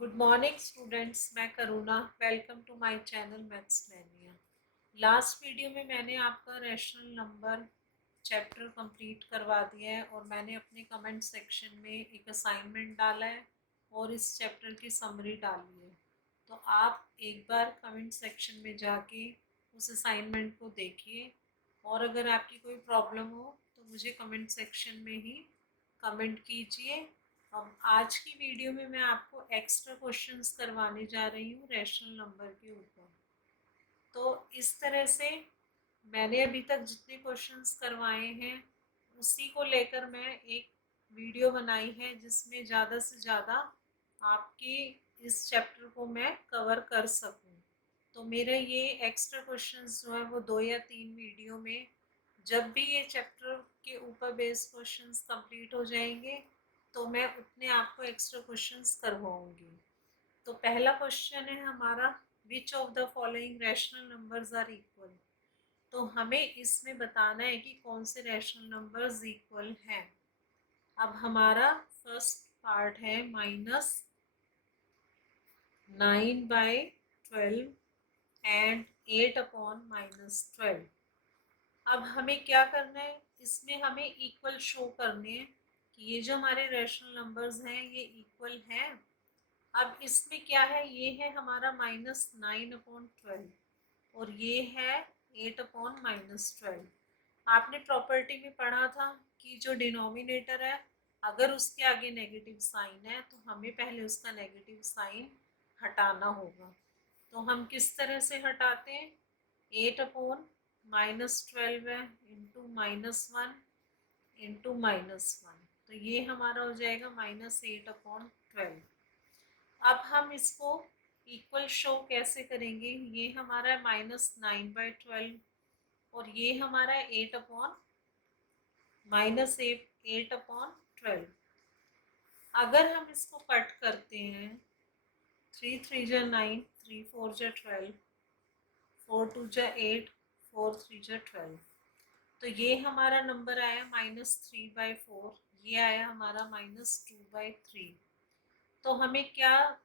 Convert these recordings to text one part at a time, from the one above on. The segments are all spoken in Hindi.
गुड मॉर्निंग स्टूडेंट्स, मैं Karuna. Welcome to my channel maths mania. Last video में मैंने आपका रैशनल नंबर चैप्टर कंप्लीट करवा दिया है और मैंने अपने कमेंट सेक्शन में एक असाइनमेंट डाला है और इस चैप्टर की समरी डाली है। तो आप एक बार कमेंट सेक्शन में जाके उस असाइनमेंट को देखिए और अगर आपकी कोई प्रॉब्लम हो तो मुझे कमेंट सेक्शन में ही कमेंट कीजिए। अब आज की वीडियो में मैं आपको एक्स्ट्रा क्वेश्चंस करवाने जा रही हूँ रैशनल नंबर के ऊपर। तो इस तरह से मैंने अभी तक जितने क्वेश्चंस करवाए हैं उसी को लेकर मैं एक वीडियो बनाई है जिसमें ज़्यादा से ज़्यादा आपके इस चैप्टर को मैं कवर कर सकूं। तो मेरे ये एक्स्ट्रा क्वेश्चंस जो है वो 2 या 3 वीडियो में, जब भी ये चैप्टर के ऊपर बेस्ड क्वेश्चंस कंप्लीट हो जाएंगे तो मैं उतने आपको एक्स्ट्रा क्वेश्चंस करवाऊंगी। तो पहला क्वेश्चन है हमारा, which of the following rational numbers are equal. तो हमें इसमें बताना है कि कौन से रैशनल नंबर्स इक्वल हैं। अब हमारा फर्स्ट पार्ट है -9/12 एंड 8/-12। अब हमें क्या करना है, इसमें हमें इक्वल शो करने हैं कि ये जो हमारे रैशनल नंबर्स हैं ये इक्वल हैं। अब इसमें क्या है, ये है हमारा -9/12 और ये है 8/-12। आपने प्रॉपर्टी में पढ़ा था कि जो डिनोमिनेटर है अगर उसके आगे नेगेटिव साइन है तो हमें पहले उसका नेगेटिव साइन हटाना होगा। तो हम किस तरह से हटाते हैं, 8/-12 है इंटू -1 इंटू -1, तो ये हमारा हो जाएगा -8/12। अब हम इसको इक्वल शो कैसे करेंगे, ये हमारा है -9/12 और ये हमारा 8/-8/12। अगर हम इसको कट करते हैं, 3 3 जा 9, 3 4 जा 12, 4 2 जा 8, 4 3 जा 12। तो ये हमारा नंबर आया -3/4, ये आया हमारा -2/3। तो हमें क्या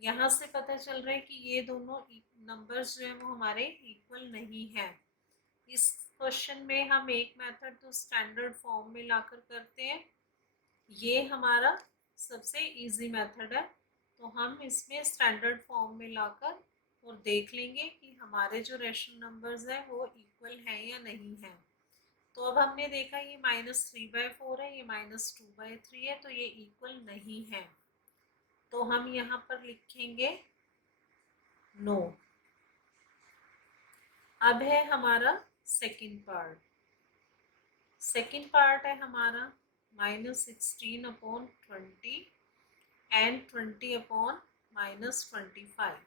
यहाँ से पता चल रहा है कि ये दोनों नंबर्स जो है वो हमारे इक्वल नहीं है। इस क्वेश्चन में हम एक मेथड तो स्टैंडर्ड फॉर्म में लाकर करते हैं, ये हमारा सबसे इजी मेथड है। तो हम इसमें स्टैंडर्ड फॉर्म में लाकर और देख लेंगे कि हमारे जो रैशनल नंबर्स हैं वो इक्वल हैं या नहीं हैं। तो अब हमने देखा ये -3/4 है, ये -2/3 है, तो ये इक्वल नहीं है। तो हम यहाँ पर लिखेंगे नो। अब है हमारा सेकंड पार्ट। सेकंड पार्ट है हमारा -16/20 एंड 20/-25।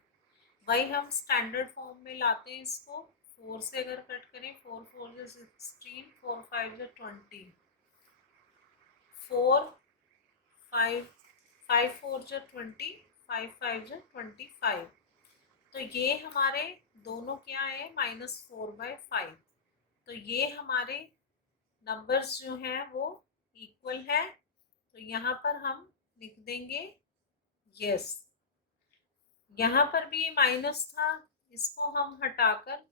वही हम स्टैंडर्ड फॉर्म में लाते हैं इसको। 4 से अगर कट करें, 4 4 जो 16, 4 5 जो 20, 4 5 5 4 जो 20, 5 5 जो 25। तो ये हमारे दोनों क्या है, -4/5। तो ये हमारे नंबर्स जो हैं वो इक्वल है। तो यहाँ पर हम लिख देंगे यस। यहाँ पर भी माइनस था, इसको हम हटाकर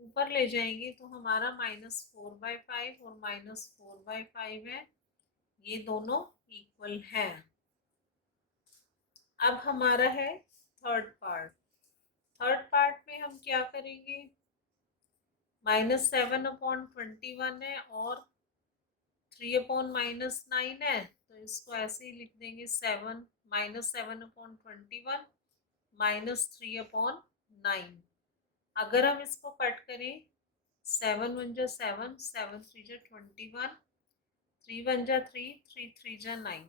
ऊपर ले जाएंगे तो हमारा -4/5 और -4/5 है, ये दोनों इक्वल है। अब हमारा है थर्ड पार्ट। थर्ड पार्ट में हम क्या करेंगे, -7/21 है और 3/-9 है, तो इसको ऐसे ही लिख देंगे 7 -7/21 -3/9। अगर हम इसको कट करें, 7 1 जा 7, 7 3 जा 21, 3 1 जा 3, 3 3 जा 9।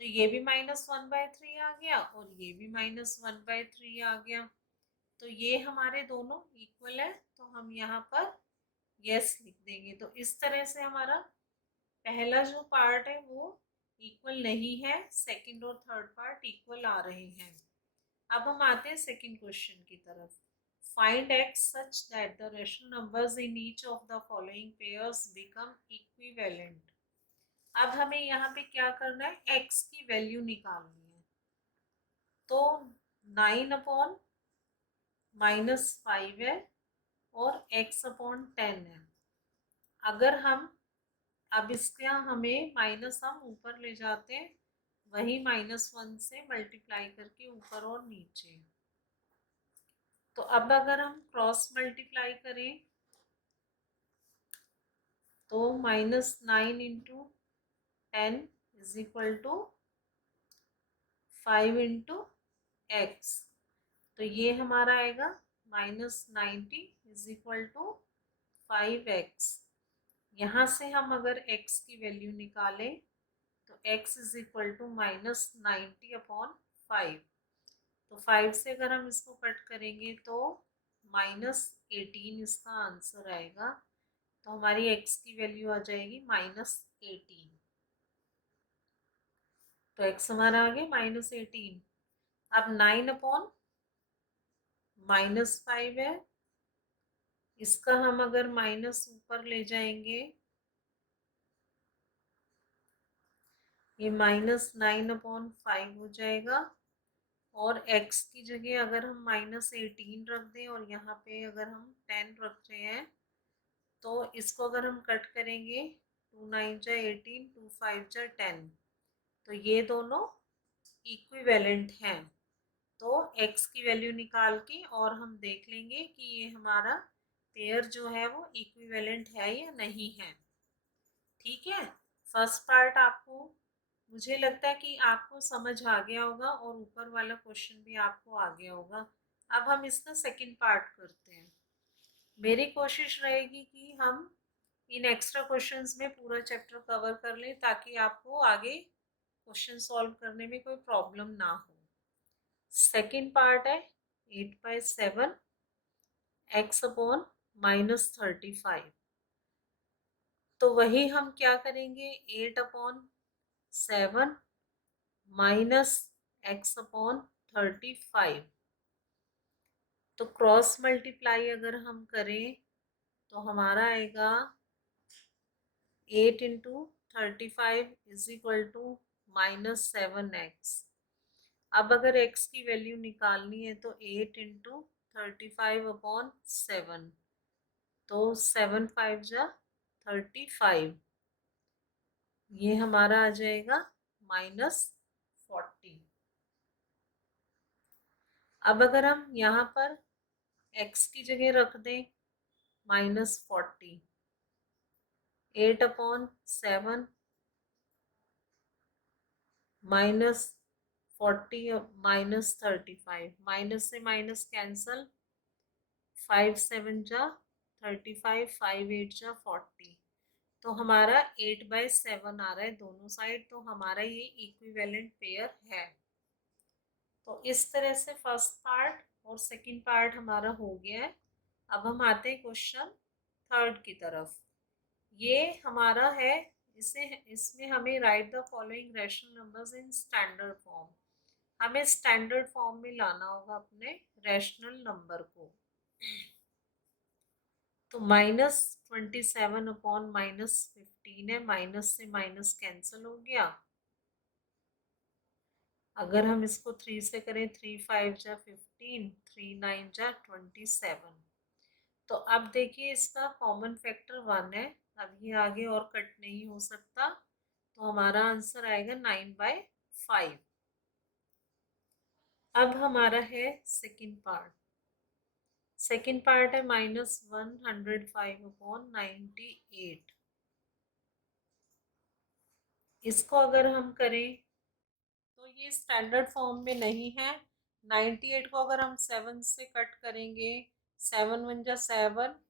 तो ये भी -1/3 आ गया और ये भी -1/3 आ गया। तो ये हमारे दोनों इक्वल है, तो हम यहाँ पर यस लिख देंगे। तो इस तरह से हमारा पहला जो पार्ट है वो इक्वल नहीं है, सेकंड और थर्ड पार्ट इक्वल आ रहे हैं। अब हम आते हैं सेकंड क्वेश्चन की तरफ। Find x such that the rational numbers in each of the following pairs become equivalent। अब हमें यहाँ पे क्या करना है, x की वैल्यू निकालनी है। तो 9/-5 है और x/10 है। अगर हम अब इसका हमें माइनस हम ऊपर ले जाते हैं, वही -1 से मल्टीप्लाई करके ऊपर और नीचे। तो अब अगर हम क्रॉस मल्टीप्लाई करें तो -9 × 10 = 5 × x। तो ये हमारा आएगा -90 = 5x। यहाँ से हम अगर x की वैल्यू निकालें तो x = -90/5। तो 5 से अगर हम इसको कट करेंगे तो -18 इसका आंसर आएगा। तो हमारी x की वैल्यू आ जाएगी -18। तो x हमारा आ गया -18। अब 9/-5 है, इसका हम अगर माइनस ऊपर ले जाएंगे, ये -9/5 हो जाएगा। और x की जगह अगर हम -18 रख दें और यहाँ पे अगर हम 10 रख रहे हैं, तो इसको अगर हम कट करेंगे 2 9 जा 18, 2 5 जा 10, तो ये दोनों इक्विवेलेंट हैं। तो x की वैल्यू निकाल के और हम देख लेंगे कि ये हमारा पेयर जो है वो इक्विवेलेंट है या नहीं है। ठीक है, फर्स्ट पार्ट आपको, मुझे लगता है कि आपको समझ आ गया होगा और ऊपर वाला क्वेश्चन भी आपको आ गया होगा। अब हम इसका सेकंड पार्ट करते हैं। मेरी कोशिश रहेगी कि हम इन एक्स्ट्रा क्वेश्चंस में पूरा चैप्टर कवर कर लें ताकि आपको आगे क्वेश्चन सॉल्व करने में कोई प्रॉब्लम ना हो। सेकंड पार्ट है 8/7 x/-35। तो वही हम क्या करेंगे, 8/7 -x/35। तो क्रॉस मल्टीप्लाई अगर हम करें तो हमारा आएगा 8 × 35 = -7x। अब अगर x की वैल्यू निकालनी है तो 8 × 35/7, तो 7 5 जा 35, ये हमारा आ जाएगा -40। अब अगर हम यहाँ पर x की जगह रख दें -40, 8/7 -40 -35, माइनस से माइनस कैंसल, 5 7 जा 35, 5 8 जा 40। तो हमारा 8/7 आ रहा है दोनों साइड, तो हमारा ये इक्विवेलेंट पेयर है। तो इस तरह से फर्स्ट पार्ट और सेकंड पार्ट हमारा हो गया है। अब हम आते हैं क्वेश्चन थर्ड की तरफ। ये हमारा है, इसमें हमें right the following rational numbers in standard form. हमें स्टैंडर्ड फॉर्म में लाना होगा अपने रैशनल नंबर को। तो -27/-15 है, माइनस से माइनस कैंसिल हो गया। अगर हम इसको 3 से करें, 3 5 जा 15, 3 9 जा 27। तो अब देखिए इसका कॉमन फैक्टर 1 है, अब ये आगे और कट नहीं हो सकता, तो हमारा आंसर आएगा 9/5। अब हमारा है सेकंड पार्ट। सेकंड पार्ट है -105/98। इसको अगर हम करें तो ये स्टैंडर्ड फॉर्म में नहीं है। 98 को अगर हम 7 से कट करेंगे, 7 1 जा 7,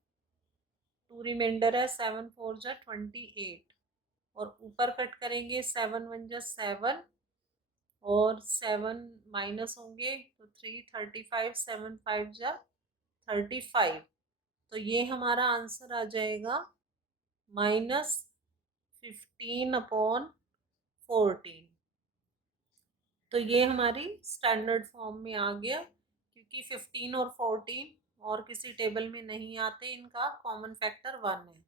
2 रिमाइंडर है, 7 4 जा 28, और ऊपर कट करेंगे 7 1 जा 7 और 7 माइनस होंगे तो 3 35, 7 5 जा 35। तो ये हमारा आंसर आ जाएगा -15/14। तो ये हमारी स्टैंडर्ड फॉर्म में आ गया, क्योंकि 15 और 14 और किसी टेबल में नहीं आते, इनका कॉमन फैक्टर 1 है,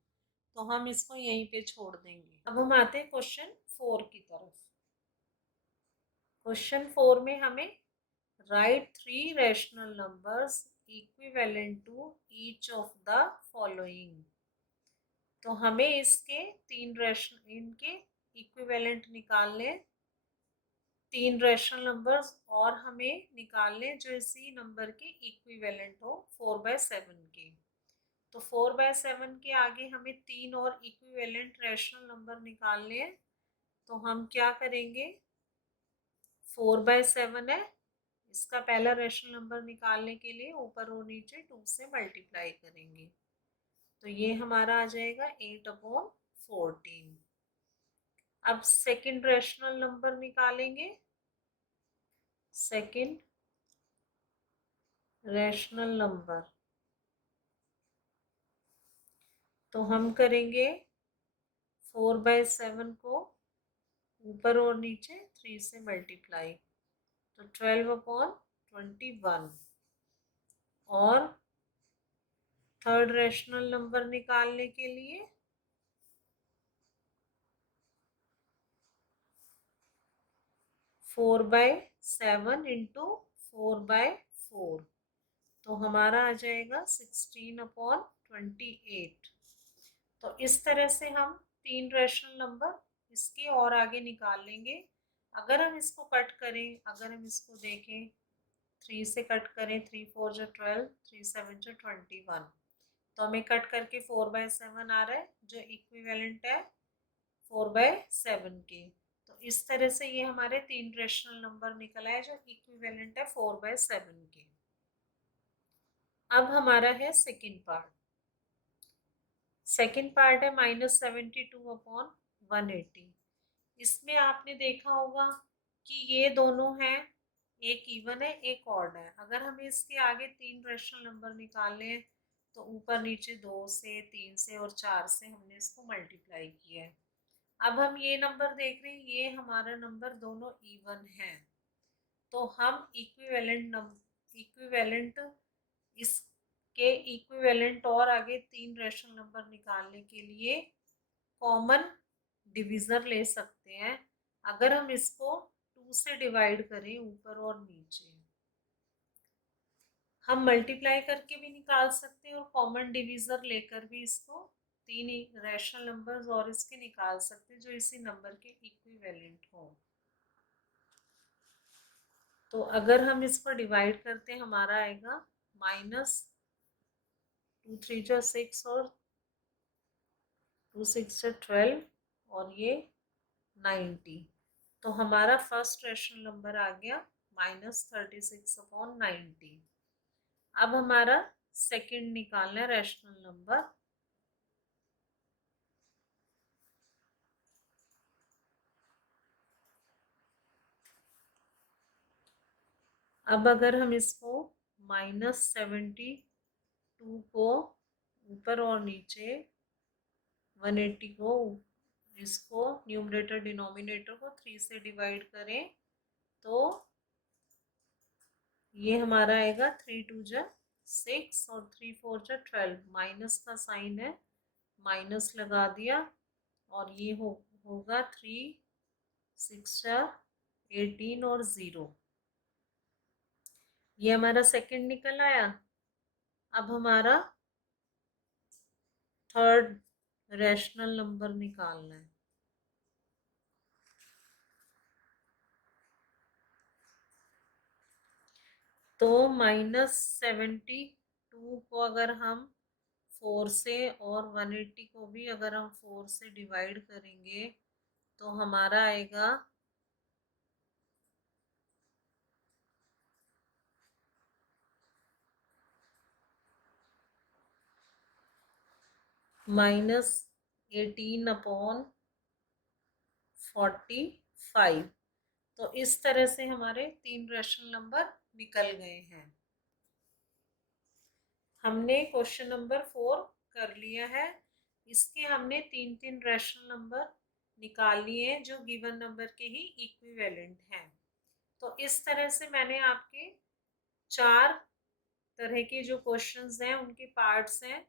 तो हम इसको यहीं पे छोड़ देंगे। अब हम आते हैं क्वेश्चन 4 की तरफ। क्वेश्चन 4 में हमें write 3 rational numbers equivalent to each of the following. तो हमें इसके इनके इक्विवेलेंट निकालने, 3 रैशनल नंबर्स और हमें निकालने जो इसी नंबर के इक्विवेलेंट हो 4/7 के। तो 4/7 के आगे हमें 3 और इक्विवेलेंट रैशनल नंबर निकालने हैं। तो हम क्या करेंगे, 4/7 है, इसका पहला रैशनल नंबर निकालने के लिए ऊपर और नीचे 2 से मल्टीप्लाई करेंगे। तो ये हमारा आ जाएगा 8/14। अब सेकंड रैशनल नंबर निकालेंगे। सेकंड रैशनल नंबर, तो हम करेंगे 4/7 को ऊपर और नीचे 3 से मल्टीप्लाई, तो 12/21। और थर्ड रैशनल नंबर निकालने के लिए 4/7 इंटू 4/4, तो हमारा आ जाएगा 16/28। तो इस तरह से हम 3 रैशनल नंबर इसके और आगे निकाल लेंगे। अगर हम इसको कट करें, अगर हम इसको देखें 3 से कट करें, 3 4 जो 12, 3 7 जो 21, तो हमें कट करके 4/7 आ रहा है जो इक्विवेलेंट है 4/7 के। तो इस तरह से ये हमारे 3 रैशनल नंबर निकल आए जो इक्विवेलेंट है 4/7 के। अब हमारा है सेकंड पार्ट। सेकंड पार्ट है -72/180। इसमें आपने देखा होगा कि ये दोनों हैं, एक इवन है एक ऑड है। अगर हमें इसके आगे 3 रैशनल नंबर निकालने हैं तो ऊपर नीचे 2 से, 3 से और 4 से हमने इसको मल्टीप्लाई किया है। अब हम ये नंबर देख रहे हैं, ये हमारा नंबर दोनों इवन है। तो हम इक्विवेलेंट इसके इक्विवेलेंट और आगे 3 रैशनल नंबर निकालने के लिए कॉमन डिविजर ले सकते हैं। अगर हम इसको 2 से डिवाइड करें ऊपर और नीचे, हम मल्टीप्लाई करके भी निकाल सकते हैं और कॉमन डिविजर लेकर भी इसको 3 रैशनल नंबर्स और इसके निकाल सकते हैं जो इसी नंबर के इक्विवेलेंट हो। तो अगर हम इसको डिवाइड करते हैं हमारा आएगा -2 3 जो 6 और 2 6 जो 12 और ये 90। तो हमारा फर्स्ट रैशनल नंबर आ गया -36/90। अब हमारा सेकंड निकालना है रैशनल नंबर। अब अगर हम इसको -72 को ऊपर और नीचे 180 को, इसको न्यूमरेटर डिनोमिनेटर को 3 से डिवाइड करें तो ये हमारा आएगा 3 2 जा 6 और 3 4 जा 12। माइनस का साइन है, माइनस लगा दिया और ये होगा 3 6 जा 18 और 0। ये हमारा सेकंड निकल आया। अब हमारा थर्ड रैशनल नंबर निकालना है। तो -72 को अगर हम 4 से और 180 को भी अगर हम 4 से डिवाइड करेंगे तो हमारा आएगा -18/45। तो इस तरह से हमारे 3 रैशनल नंबर निकल गए हैं। हमने क्वेश्चन नंबर 4 कर लिया है। इसके हमने 3 रैशनल नंबर निकाल लिए हैं जो गिवन नंबर के ही इक्विवेलेंट हैं। तो इस तरह से मैंने आपके 4 तरह के जो क्वेश्चंस हैं उनके पार्ट्स हैं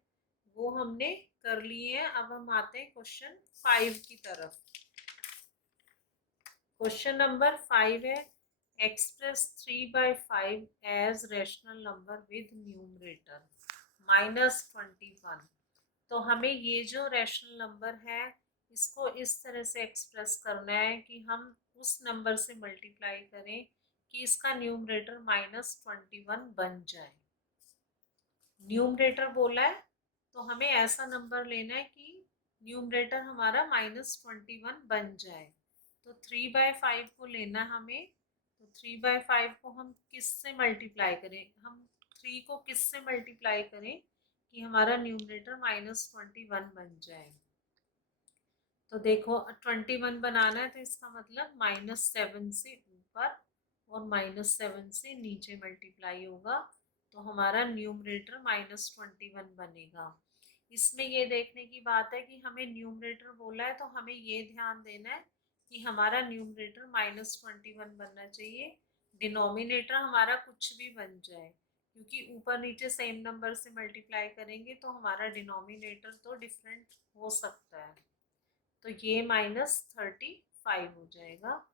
वो हमने कर लिए हैं। अब हम आते हैं क्वेश्चन 5 की तरफ। क्वेश्चन नंबर 5 है express 3/5 as rational number with numerator -21। तो हमें ये जो रैशनल नंबर है इसको इस तरह से एक्सप्रेस करना है कि हम उस नंबर से मल्टीप्लाई करें कि इसका न्यूमरेटर -21 बन जाए। न्यूमरेटर बोला है तो हमें ऐसा नंबर लेना है कि न्यूमरेटर हमारा -21 बन जाए। तो 3/5 को लेना हमें। तो 3/5 को हम किससे मल्टीप्लाई करें, हम 3 को किससे मल्टीप्लाई करें कि हमारा न्यूमरेटर -21 बन जाए। तो देखो 21 बनाना है तो इसका मतलब -7 से ऊपर और -7 से नीचे मल्टीप्लाई होगा। तो हमारा न्यूमरेटर -21 बनेगा। इसमें ये देखने की बात है कि हमें न्यूमरेटर बोला है तो हमें ये ध्यान देना है कि हमारा न्यूमरेटर -21 बनना चाहिए। डिनोमिनेटर हमारा कुछ भी बन जाए, क्योंकि ऊपर नीचे सेम नंबर से मल्टीप्लाई करेंगे तो हमारा डिनोमिनेटर तो डिफरेंट हो सकता है। तो ये -35 हो जाएगा।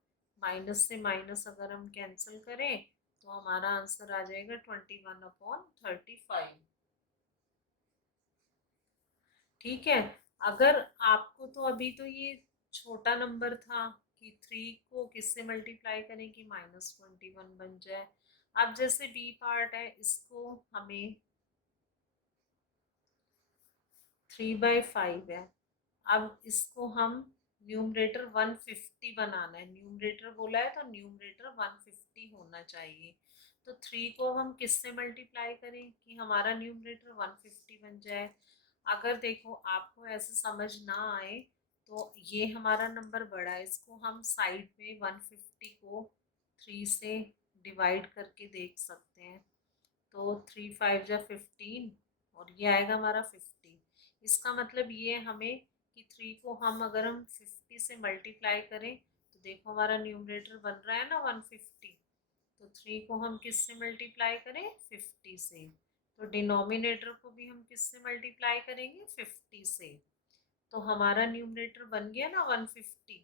माइनस से माइनस अगर हम कैंसिल करें तो हमारा आंसर आ जाएगा 21/35। ठीक है। अगर आपको तो अभी तो ये छोटा नंबर था कि 3 को किससे मल्टीप्लाई करें कि -21 बन जाए। अब जैसे बी पार्ट है इसको हमें 3/5 है। अब इसको हम न्यूमरेटर 150 बनाना है। न्यूमरेटर बोला है तो न्यूमरेटर 150 होना चाहिए। तो 3 को हम किससे मल्टीप्लाई करें कि हमारा न्यूमरेटर 150 बन जाए। अगर देखो आपको ऐसे समझ ना आए तो ये हमारा नंबर बड़ा है, इसको हम साइड में 150 को 3 से डिवाइड करके देख सकते हैं। तो 3 5 जा 15 और ये आएगा हमारा 50। इसका मतलब ये हमें कि 3 को अगर हम 50 से मल्टीप्लाई करें तो देखो हमारा न्यूमरेटर बन रहा है ना 150। तो 3 को हम किससे मल्टीप्लाई करें 50 से। तो डिनोमिनेटर को भी हम किससे मल्टीप्लाई करेंगे 50 से। तो हमारा न्यूमरेटर बन गया ना 150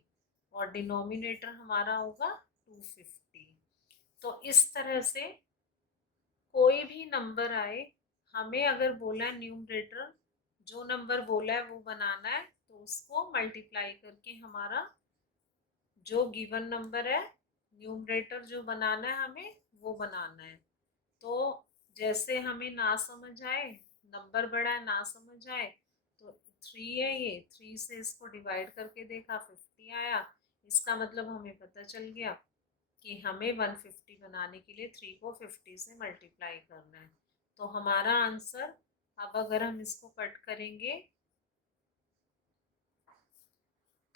और डिनोमिनेटर हमारा होगा 250। तो इस तरह से कोई भी नंबर आए, हमें अगर बोला है न्यूमरेटर जो नंबर बोला है वो बनाना है तो उसको मल्टीप्लाई करके हमारा जो गिवन नंबर है न्यूमरेटर जो बनाना है हमें वो बनाना है। तो जैसे हमें ना समझ आए, नंबर बड़ा है ना समझ आए तो 3 है, ये 3 से इसको डिवाइड करके देखा 50 आया। इसका मतलब हमें पता चल गया कि हमें 150 बनाने के लिए 3 को 50 से मल्टीप्लाई करना है। तो हमारा आंसर, अब अगर हम इसको कट करेंगे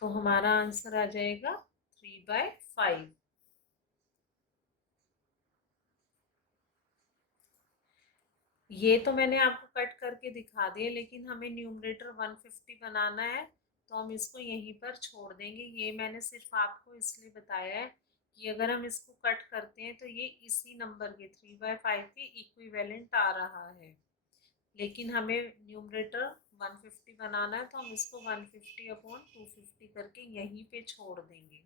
तो हमारा आंसर आ जाएगा 3/5। ये तो मैंने आपको कट करके दिखा दिया, लेकिन हमें न्यूमरेटर 150 बनाना है तो हम इसको यहीं पर छोड़ देंगे। ये मैंने सिर्फ आपको इसलिए बताया है कि अगर हम इसको कट करते हैं तो ये इसी नंबर के 3/5 के इक्विवेलेंट आ रहा है। लेकिन हमें न्यूमरेटर 150 बनाना है तो हम इसको 150/250 करके यहीं पे छोड़ देंगे।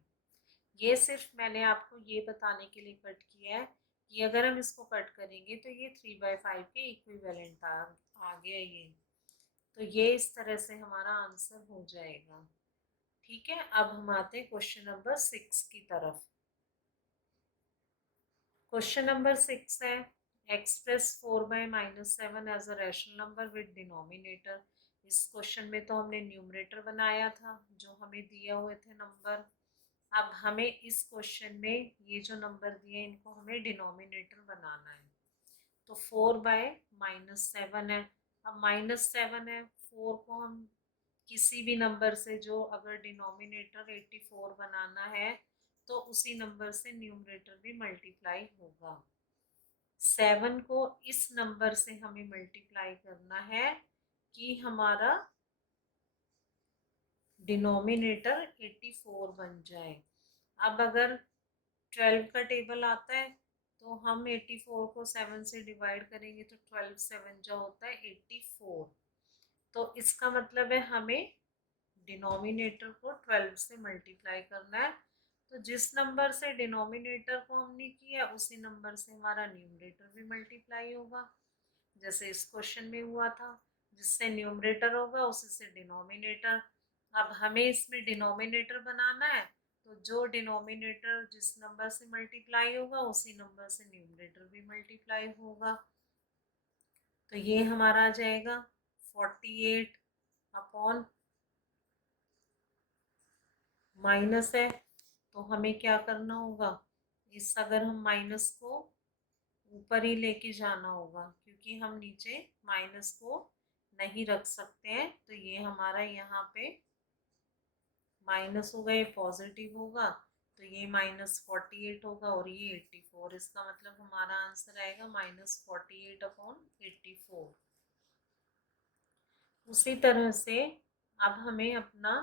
ये सिर्फ मैंने आपको ये बताने के लिए कट किया है कि अगर हम इसको कट करेंगे तो ये 3/5 के इक्विवेलेंट आ गया ये। तो ये इस तरह से हमारा आंसर हो जाएगा। ठीक है, अब हम आते हैं क्वेश्चन नंबर 6 की तरफ। क्वेश्चन नंबर 6 है express 4/-7 as a rational number with denominator. इस क्वेश्चन में तो हमने न्यूमरेटर बनाया था जो हमें दिए हुए थे नंबर। अब हमें इस क्वेश्चन में ये जो नंबर दिए इनको हमें डिनोमिनेटर बनाना है। तो 4/-7 है। अब -7 है, 4 को हम किसी भी नंबर से जो अगर डिनोमिनेटर 84 बनाना है तो उसी नंबर से न्यूमरेटर भी मल्टीप्लाई होगा। 7 को इस नंबर से हमें मल्टीप्लाई करना है कि हमारा डिनोमिनेटर 84 बन जाए। अब अगर 12 का टेबल आता है तो हम 84 को 7 से डिवाइड करेंगे तो 12 7 जो होता है 84। तो इसका मतलब है हमें डिनोमिनेटर को 12 से मल्टीप्लाई करना है। तो जिस नंबर से डिनोमिनेटर को हमने किया उसी नंबर से हमारा न्यूमरेटर भी मल्टीप्लाई होगा, जैसे इस क्वेश्चन में हुआ था। जिससे न्यूमरेटर होगा उसी से डिनोमिनेटर। अब हमें इसमें डिनोमिनेटर बनाना है, तो जो डिनोमिनेटर जिस नंबर से मल्टीप्लाई होगा उसी नंबर से न्यूमरेटर भी मल्टीप्लाई होगा। तो ये हमारा आ जाएगा 48 अपॉन माइनस है, तो हमें क्या करना होगा, इस अगर हम माइनस को ऊपर ही लेके जाना होगा, क्योंकि हम नीचे माइनस को नहीं रख सकते हैं। तो ये हमारा यहाँ पे माइनस होगा, ये पॉजिटिव होगा, तो ये -48 होगा और ये 84। इसका मतलब हमारा आंसर आएगा -48 अपॉन 84। उसी तरह से अब हमें अपना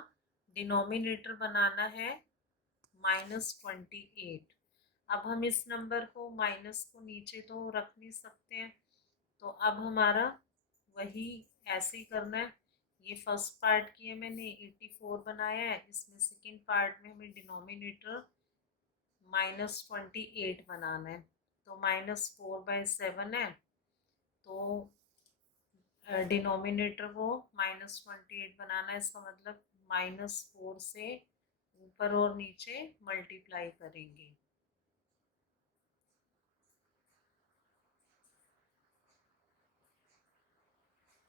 डिनोमिनेटर बनाना है -28। अब हम इस नंबर को माइनस को नीचे तो रख नहीं सकते हैं, तो अब हमारा वही ऐसे ही करना है। ये फर्स्ट पार्ट किया मैंने 84 बनाया है, इसमें सेकेंड पार्ट में हमें डिनोमिनेटर -28 बनाना है। तो -4/7 है, तो डिनोमिनेटर को -28 बनाना है। इसका मतलब -4 से ऊपर और नीचे मल्टीप्लाई करेंगे।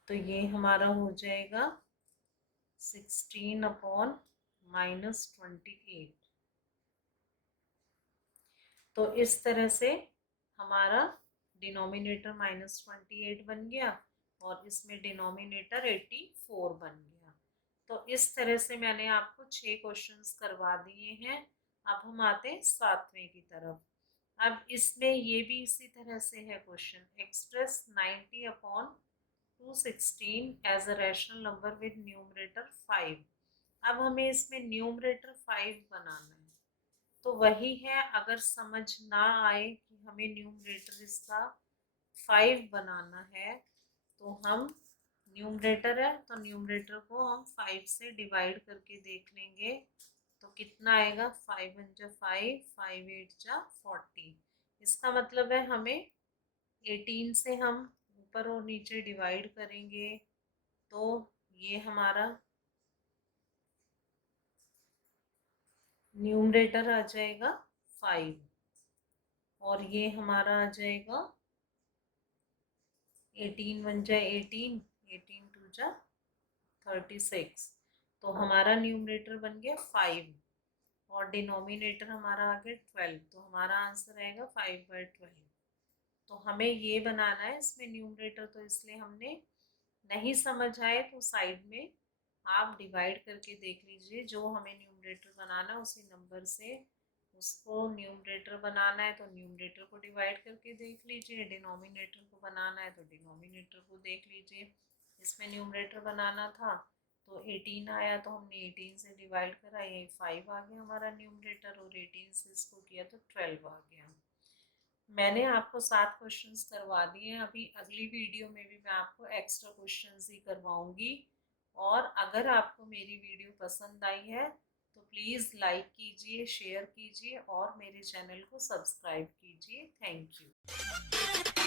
तो ये हमारा हो जाएगा 16 अपॉन -28। तो इस तरह से हमारा डिनोमिनेटर -28 बन गया और इसमें डिनोमिनेटर 84 बन गया। तो इस तरह से मैंने आपको 6 क्वेश्चंस करवा दिए हैं। अब हम आते हैं 7वें की तरफ। अब इसमें ये भी इसी तरह से है question, express 90 upon 216 as a rational number with numerator 5। अब हमें इसमें न्यूमरेटर 5 बनाना है। तो वही है, अगर समझ ना आए कि हमें न्यूमरेटर इसका 5 बनाना है, तो हम न्यूमरेटर है तो न्यूमरेटर को हम 5 से डिवाइड करके देख लेंगे। तो कितना आएगा, 5 1 जा 5, 5 8 जा 40। इसका मतलब है हमें 18 से हम ऊपर और नीचे डिवाइड करेंगे, तो ये हमारा न्यूमरेटर आ जाएगा 5 और ये हमारा आ जाएगा 18 1 जा 18, 18 2 जा 36। तो हमारा न्यूमरेटर बन गया 5 और डिनोमिनेटर हमारा आ गया 12। तो हमारा आंसर आएगा 5/12। तो हमें ये बनाना है इसमें न्यूमरेटर, तो इसलिए हमने नहीं समझ आए तो साइड में आप डिवाइड करके देख लीजिए। जो हमें न्यूमरेटर बनाना है उसी नंबर से उसको न्यूमरेटर बनाना है, तो न्यूमरेटर को डिवाइड करके देख लीजिए। डिनोमिनेटर को बनाना है तो डिनोमिनेटर को देख लीजिए। इसमें न्यूमरेटर बनाना था तो 18 आया, तो हमने 18 से डिवाइड करा, ये 5 आ गया हमारा न्यूमरेटर, और 18 से इसको किया तो 12 आ गया। मैंने आपको 7 क्वेश्चंस करवा दिए हैं। अभी अगली वीडियो में भी मैं आपको एक्स्ट्रा क्वेश्चंस ही करवाऊंगी। और अगर आपको मेरी वीडियो पसंद आई है तो प्लीज़ लाइक कीजिए, शेयर कीजिए और मेरे चैनल को सब्सक्राइब कीजिए। Thank you.